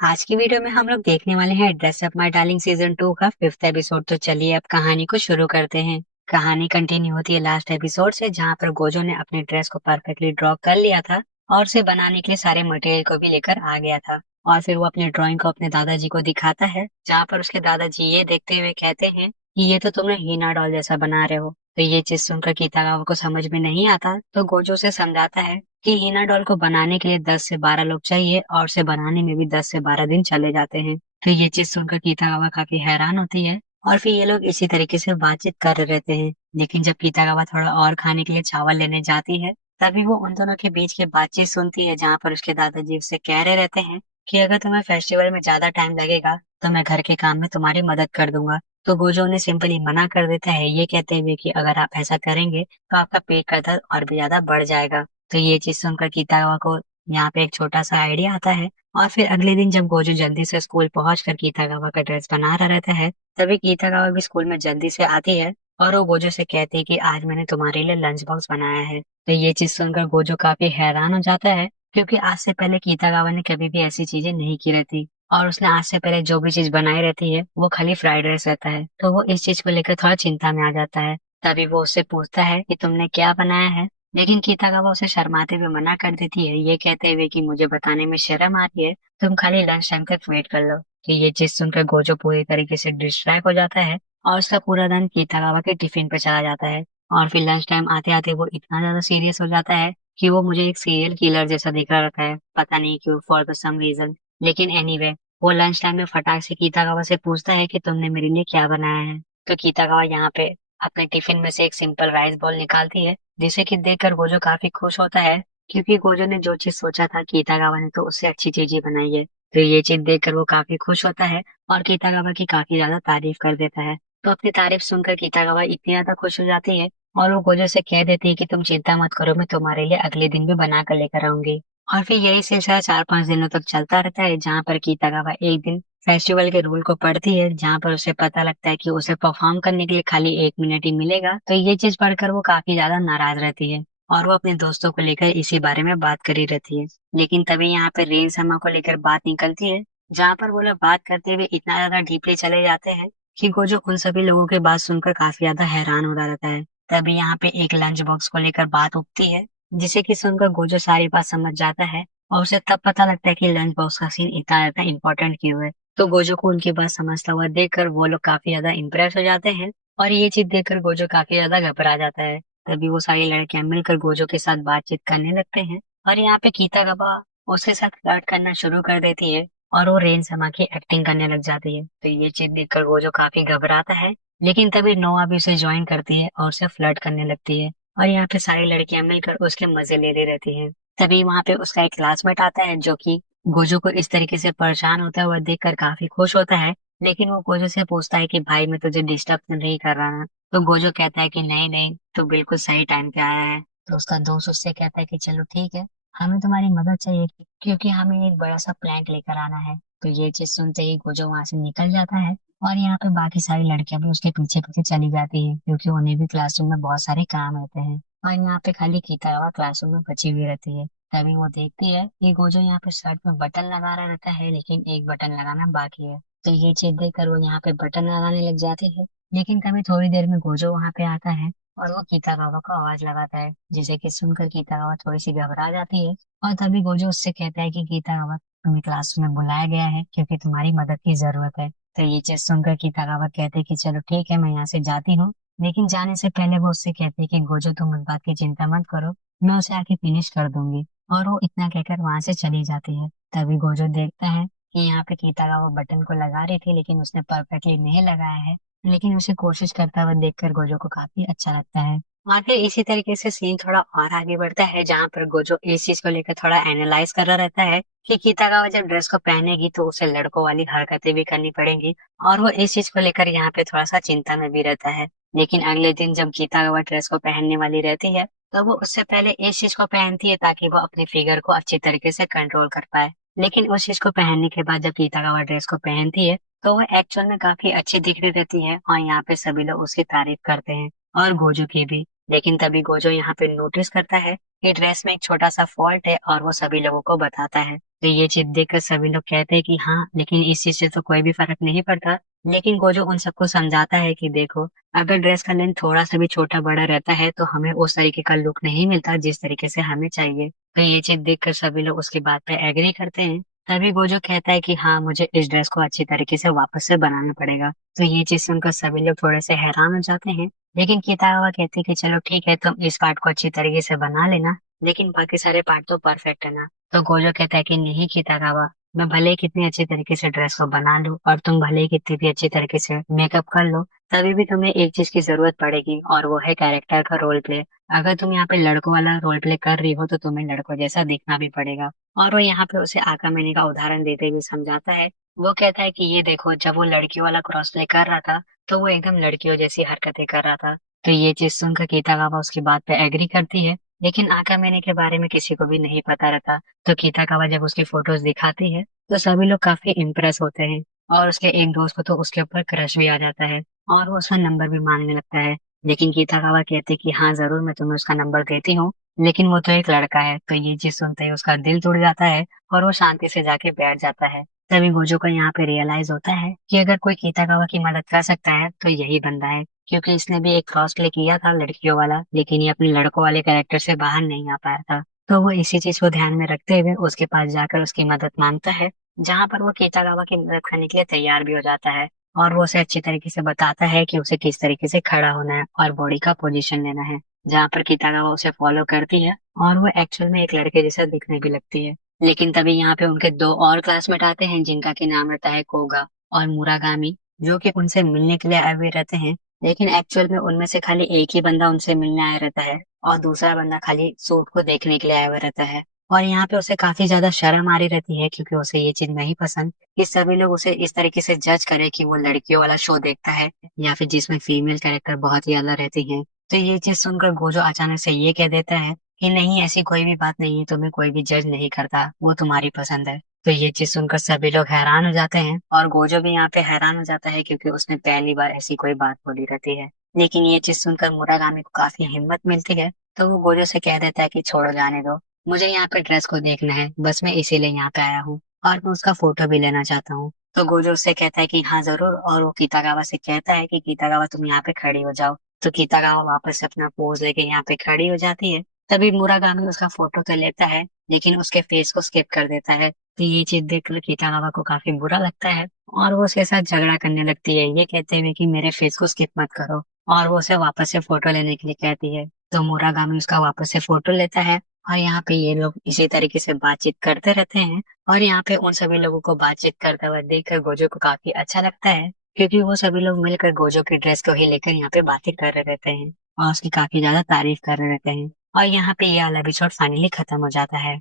आज की वीडियो में हम लोग देखने वाले हैं dress up my darling season 2 का 5th एपिसोड। तो चलिए अब कहानी को शुरू करते हैं। कहानी कंटिन्यू होती है लास्ट एपिसोड से, जहाँ पर गोजो ने अपने ड्रेस को परफेक्टली ड्रॉ कर लिया था और उसे बनाने के लिए सारे मटेरियल को भी लेकर आ गया था। और फिर वो अपने ड्राइंग को अपने दादाजी को दिखाता है, जहाँ पर उसके दादाजी ये देखते हुए कहते हैं कि ये तो तुमने हीना डॉल जैसा बना रहे हो। तो ये चीज सुनकर कीतागावा को समझ में नहीं आता, तो गोजो से समझाता है कि हीना डॉल को बनाने के लिए 10 से 12 लोग चाहिए और उसे बनाने में भी 10 से 12 दिन चले जाते हैं। फिर ये चीज सुनकर कीतागावा काफी हैरान होती है और फिर ये लोग इसी तरीके से बातचीत कर रहे रहते हैं। लेकिन जब कीतागावा थोड़ा और खाने के लिए चावल लेने जाती है, तभी वो उन दोनों के बीच की बातचीत सुनती है, जहाँ पर उसके दादाजी उससे कह रहे रहते हैं कि अगर तुम्हें फेस्टिवल में ज्यादा टाइम लगेगा तो मैं घर के काम में तुम्हारी मदद कर दूंगा। तो गोजो ने सिंपली मना कर देता है, ये कहते हुए कि अगर आप ऐसा करेंगे तो आपका पेट का दर्द और भी ज्यादा बढ़ जाएगा। तो ये चीज सुनकर कीतागावा को यहाँ पे एक छोटा सा आइडिया आता है। और फिर अगले दिन जब गोजो जल्दी से स्कूल पहुंचकर कीतागावा का ड्रेस बना रहा रहता है, तभी कीतागावा भी स्कूल में जल्दी से आती है और वो गोजो से कहती है कि आज मैंने तुम्हारे लिए लंच बॉक्स बनाया है। तो ये चीज सुनकर गोजो काफी हैरान हो जाता है, क्योंकि आज से पहले कीतागावा ने कभी भी ऐसी चीजें नहीं की रहती और उसने आज से पहले जो भी चीज बनाई रहती है वो खाली फ्राइड राइस रहता है। तो वो इस चीज को लेकर थोड़ा चिंता में आ जाता है। तभी वो उससे पूछता है कि तुमने क्या बनाया है, लेकिन कीतागावा उसे शर्माते हुए मना कर देती है, ये कहते हुए कि मुझे बताने में शर्म आती है, तुम खाली लंच टाइम तक वेट कर लो। तो ये चीज सुनकर गोजो पूरी तरीके से डिस्ट्रैक्ट हो जाता है और उसका पूरा ध्यान कीतागावा के टिफिन पे चला जाता है। और फिर लंच टाइम आते आते वो इतना ज्यादा सीरियस हो जाता है कि वो मुझे एक सीरियल किलर जैसा दिख रहा रहता है, पता नहीं क्यों, फॉर द सम रीजन। लेकिन एनीवे, वो लंच टाइम में फटाक से कीतागावा से पूछता है कि तुमने मेरे लिए क्या बनाया है। तो कीतागावा यहाँ पे अपने टिफिन में से एक सिंपल राइस बॉल निकालती है, जिसे कि देखकर गोजो काफी खुश होता है, क्योंकि गोजो ने जो चीज सोचा था कीतागावा ने तो उससे अच्छी चीज ही बनाई है। तो ये चीज देखकर वो काफी खुश होता है और कीतागावा की काफी ज्यादा तारीफ कर देता है। तो अपनी तारीफ सुनकर कीतागावा इतनी ज्यादा खुश हो जाती है और वो गोजो से कह देती है कि तुम चिंता मत करो, मैं तुम्हारे लिए अगले दिन भी बना कर लेकर आऊंगी। और फिर यही सिलसिला 4-5 दिनों तक चलता रहता है, जहाँ पर कीतागावा एक दिन फेस्टिवल के रूल को पढ़ती है, जहाँ पर उसे पता लगता है कि उसे परफॉर्म करने के लिए खाली 1 मिनट ही मिलेगा। तो ये चीज पढ़कर वो काफी ज्यादा नाराज रहती है और वो अपने दोस्तों को लेकर इसी बारे में बात करी रहती है। लेकिन तभी यहाँ पे रेन शर्मा को लेकर बात निकलती है, जहाँ पर वो लोग बात करते हुए इतना ज्यादा डीपली चले जाते हैं कि गोजो उन सभी लोगों की बात सुनकर काफी ज्यादा हैरान हो रहा रहता है। तभी यहाँ पे एक लंच बॉक्स को लेकर बात उठती है, जिसे कि सुनकर गोजो सारी बात समझ जाता है और उसे तब पता लगता है कि लंच बॉक्स का सीन इतना ज्यादा इंपॉर्टेंट क्यों है। तो गोजो को उनकी बात समझता हुआ देखकर वो लोग काफी ज्यादा इम्प्रेस हो जाते हैं और ये चीज देखकर गोजो काफी ज्यादा घबरा जाता है। तभी वो सारी लड़कियां मिलकर गोजो के साथ बातचीत करने लगते हैं और यहाँ पे कीतागावा उसके साथ फ्लर्ट करना शुरू कर देती है और वो रेन समा की एक्टिंग करने लग जाती है। तो ये चीज देखकर गोजो काफी घबराता है, लेकिन तभी नोआ भी उसे ज्वाइन करती है और उसे फ्लर्ट करने लगती है और यहाँ पे सारी लड़कियां मिलकर उसके मजे ले रही रहती हैं। तभी वहां पे उसका एक क्लासमेट आता है, जो कि गोजो को इस तरीके से परेशान होता हुआ देखकर काफी खुश होता है। लेकिन वो गोजो से पूछता है कि भाई मैं तुझे डिस्टर्ब तो नहीं कर रहा ना। तो गोजो कहता है कि नहीं नहीं, तू बिल्कुल सही टाइम पे आया है। तो उसका दोस्त उससे कहता है कि चलो ठीक है, हमें तुम्हारी मदद चाहिए क्योंकि हमें एक बड़ा सा प्लैंक लेकर आना है। तो ये चीज सुनते ही गोजो वहां से निकल जाता है और यहाँ पे बाकी सारी लड़कियां भी उसके पीछे पीछे चली जाती हैं, क्योंकि उन्हें भी क्लासरूम में बहुत सारे काम होते हैं और यहाँ पे खाली किताबा क्लासरूम में बची हुई रहती है। तभी वो देखती है कि गोजो यहाँ पे शर्ट में बटन लगा रहा रहता है, लेकिन एक बटन लगाना बाकी है। तो ये चीज देखकर वो यहाँ पे बटन लगाने लग जाती है। लेकिन तभी थोड़ी देर में गोजो वहां पे आता है और वो कीतागावा को आवाज लगाता है, जिसे कि सुनकर कीतागावा थोड़ी सी घबरा जाती है। और तभी गोजो उससे कहता है कि कीतागावा, तुम्हें क्लासरूम में बुलाया गया है क्योंकि तुम्हारी मदद की जरूरत है। तो ये चीज सुनकर कीतागावा कहते हैं कि चलो ठीक है, मैं यहाँ से जाती हूँ। लेकिन जाने से पहले वो उससे कहती है कि गोजो, तुम इस बात की चिंता मत करो, मैं उसे आके फिनिश कर दूंगी। और वो इतना कहकर वहां से चली जाती है। तभी गोजो देखता है कि यहाँ पे कीतागावा बटन को लगा रही थी, लेकिन उसने परफेक्टली नहीं लगाया है। लेकिन उसे कोशिश करता हुआ देखकर गोजो को काफी अच्छा लगता है। और फिर इसी तरीके से सीन थोड़ा और आगे बढ़ता है, जहाँ पर गोजो इस चीज को लेकर थोड़ा एनालाइज कर रहा रहता है कि कीतागावा जब ड्रेस को पहनेगी तो उसे लड़कों वाली हरकतें भी करनी पड़ेंगी, और वो इस चीज को लेकर यहाँ पे थोड़ा सा चिंता में भी रहता है। लेकिन अगले दिन जब कीतागावा ड्रेस को पहनने वाली रहती है, तो वो उससे पहले इस चीज को पहनती है ताकि वो अपनी फिगर को अच्छी तरीके से कंट्रोल कर पाए। लेकिन उस चीज को पहनने के बाद जब कीतागावा ड्रेस को पहनती है, तो वो एक्चुअल में काफी अच्छी दिख रही रहती है और यहाँ पे सभी लोग उसकी तारीफ करते हैं, और गोजो की भी। लेकिन तभी गोजो यहाँ पे नोटिस करता है कि ड्रेस में एक छोटा सा फॉल्ट है और वो सभी लोगों को बताता है। तो ये चीज देखकर सभी लोग कहते हैं कि हाँ, लेकिन इस चीज से तो कोई भी फर्क नहीं पड़ता। लेकिन गोजो उन सबको समझाता है कि देखो, अगर ड्रेस का लेंथ थोड़ा सा भी छोटा बड़ा रहता है तो हमें उस तरीके का लुक नहीं मिलता जिस तरीके से हमें चाहिए। तो ये चीज देखकर सभी लोग उसकी बात पे एग्री करते हैं। तभी गोजो कहता है कि हाँ, मुझे इस ड्रेस को अच्छी तरीके से वापस से बनाना पड़ेगा। तो ये चीज सुनकर सभी लोग थोड़े से हैरान हो जाते हैं। लेकिन कितावा कहती है कि चलो ठीक है, तुम इस पार्ट को अच्छी तरीके से बना लेना, लेकिन बाकी सारे पार्ट तो परफेक्ट है ना। तो गोजो कहता है कि नहीं कितागावा, मैं भले ही कितनी अच्छी तरीके से ड्रेस को बना लूं और तुम भले ही कितनी भी अच्छी तरीके से मेकअप कर लो, तभी भी तुम्हें एक चीज की जरूरत पड़ेगी, और वो है कैरेक्टर का रोल प्ले। अगर तुम यहाँ पे लड़कों वाला रोल प्ले कर रही हो तो तुम्हें लड़कों जैसा दिखना भी पड़ेगा। और वो यहाँ पे उसे आका मैने का उदाहरण देते हुए समझाता है। वो कहता है कि ये देखो, जब वो लड़कियों वाला क्रॉस प्ले कर रहा था तो वो एकदम लड़कियों जैसी हरकतें कर रहा था। तो ये चीज सुनकर कीतागावा उसकी बात पे एग्री करती है। लेकिन आका मैने के बारे में किसी को भी नहीं पता रहता। तो कीतागावा जब उसकी फोटोज दिखाती है तो सभी लोग काफी इम्प्रेस होते हैं। और उसके एक दोस्त को तो उसके ऊपर क्रश भी आ जाता है और वो उसका नंबर भी मांगने लगता है। लेकिन कीतागावा कहते कि हाँ जरूर, मैं तुम्हें उसका नंबर देती हूँ, लेकिन वो तो एक लड़का है। तो ये चीज सुनते ही उसका दिल टूट जाता है और वो शांति से जाके बैठ जाता है। तभी गोजो को यहाँ पे रियलाइज होता है कि अगर कोई कीतागावा की मदद कर सकता है तो यही बंदा है, क्योंकि इसने भी एक क्रॉस प्ले किया था लड़कियों वाला, लेकिन ये अपने लड़कों वाले कैरेक्टर से बाहर नहीं आ पाया था। तो वो इसी चीज को ध्यान में रखते हुए उसके पास जाकर उसकी मदद मांगता है, जहाँ पर वो कीतागावा की मदद करने के लिए तैयार भी हो जाता है। और वो उसे अच्छी तरीके से बताता है कि उसे किस तरीके से खड़ा होना है और बॉडी का पोजीशन लेना है, जहाँ पर कीतागावा उसे फॉलो करती है और वो एक्चुअल में एक लड़के जैसा दिखने भी लगती है। लेकिन तभी यहाँ पे उनके दो और क्लासमेट आते हैं जिनका की नाम रहता है कोगा और मुरागामी, जो कि उनसे मिलने के लिए आए हुए रहते हैं। लेकिन एक्चुअल में उनमें से खाली एक ही बंदा उनसे मिलने आया रहता है और दूसरा बंदा खाली सूट को देखने के लिए आया हुआ रहता है। और यहाँ पे उसे काफी ज्यादा शर्म आ रही रहती है, क्योंकि उसे ये चीज नहीं पसंद कि सभी लोग उसे इस तरीके से जज करे कि वो लड़कियों वाला शो देखता है या फिर जिसमें फीमेल कैरेक्टर बहुत ही ज्यादा रहती हैं। तो ये चीज सुनकर गोजो अचानक से ये कह देता है कि नहीं, ऐसी कोई भी बात नहीं है, तुम्हें कोई भी जज नहीं करता, वो तुम्हारी पसंद है। तो ये चीज सुनकर सभी लोग हैरान हो जाते हैं और गोजो भी यहाँ पे हैरान हो जाता है, क्योंकि उसने पहली बार ऐसी कोई बात बोली रहती है। लेकिन ये चीज सुनकर मुरागामी को काफी हिम्मत मिलती है। तो वो गोजो से कह देता है कि छोड़ो, जाने दो, मुझे यहाँ पे ड्रेस को देखना है, बस मैं इसीलिए यहाँ पे आया हूँ और मैं उसका फोटो भी लेना चाहता हूँ। तो गोजो उससे कहता है कि हाँ जरूर, और वो कीतागावा से कहता है कि कीतागावा तुम यहाँ पे खड़ी हो जाओ। तो कीतागावा वापस से अपना पोज लेके यहाँ पे खड़ी हो जाती है। तभी मुरागामी उसका फोटो तो लेता है, लेकिन उसके फेस को स्किप कर देता है। तो ये चीज देखकर कीतागावा को काफी बुरा लगता है और वो उसके साथ झगड़ा करने लगती है, ये कहते हुए कि मेरे फेस को स्किप मत करो। और वो उसे वापस से फोटो लेने के लिए कहती है। तो मुरागामी उसका वापस से फोटो लेता है और यहाँ पे ये लोग इसी तरीके से बातचीत करते रहते हैं। और यहाँ पे उन सभी लोगों को बातचीत करते हुए देखकर गोजो को काफी अच्छा लगता है, क्योंकि वो सभी लोग मिलकर गोजो की ड्रेस को ही लेकर यहाँ पे बातें कर रहे रहते हैं और उसकी काफी ज्यादा तारीफ कर रहे रहते हैं। और यहाँ पे ये वाला एपिसोड फाइनली खत्म हो जाता है।